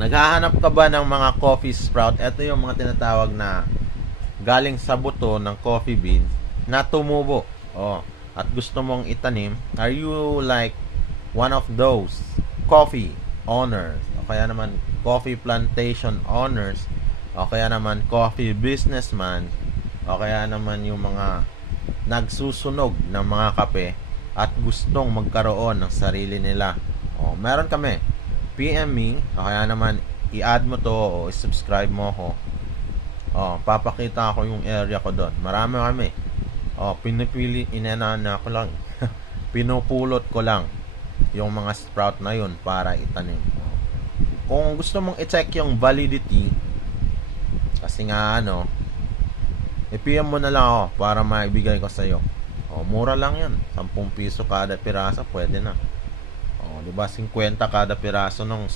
Naghahanap ka ba ng mga coffee sprout? Ito yung mga tinatawag na galing sa buto ng coffee bean na tumubo. Oh, at gusto mong itanim. Are you like one of those coffee owners? O kaya naman coffee plantation owners? O kaya naman coffee businessman? O kaya naman yung mga nagsusunog ng mga kape at gustong magkaroon ng sarili nila? O, meron kami. PM me, o kaya naman i-add mo to o i-subscribe mo ako. Papakita ko yung area ko doon. Marami kami. Pinipili, inanana ko lang. Pinupulot ko lang yung mga sprout na yun para itanim. Kung gusto mong i-check yung validity, kasi nga i-PM mo na lang ako para maibigay ko sa'yo. Mura lang yan. 10 piso kada piraso, pwede na. Diba? 50 kada piraso ng